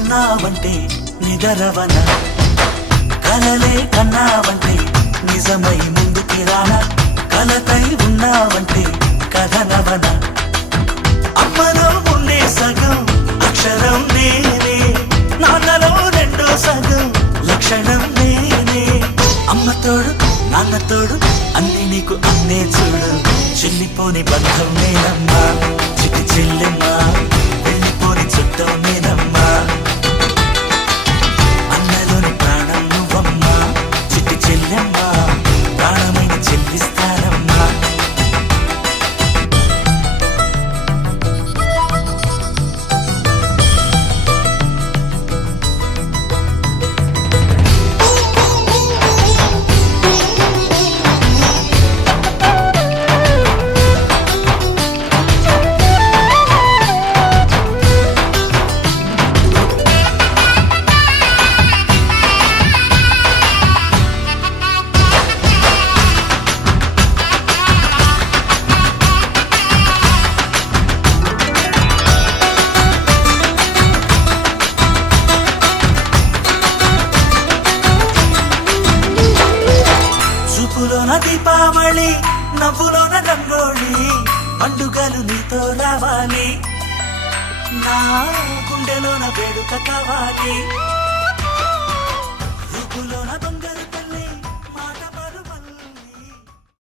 ఉన్నావంటే నిదరవన, కలలే కన్నావంటే నిజమై ముందుకి రానా, కలతై ఉన్నావంటే కథనవన. అమ్మలో ఉండే సగం అక్షరం నేనే, నాన్నలో రెండో సగం లక్షణం నేనే. అమ్మ తోడు నాన్న తోడు అన్ని నీకు అన్నే చూడు, చెల్లిపోని బంధం నేనమ్మా, చిటి చెల్లెమ్మా వెళ్ళిపోని చుట్టం నేనమ్మా. అన్నలోని ప్రాణం నువ్వమ్మా, చిటి చెల్లెమ్మా ప్రాణమైన చెల్లిస్తానమ్మా. చూపులోన దీపావళి, నవ్వులోన రంగోళి, పండుగలు నీతో రావాలి, నా గుండెలోన వేడుక కావాలి.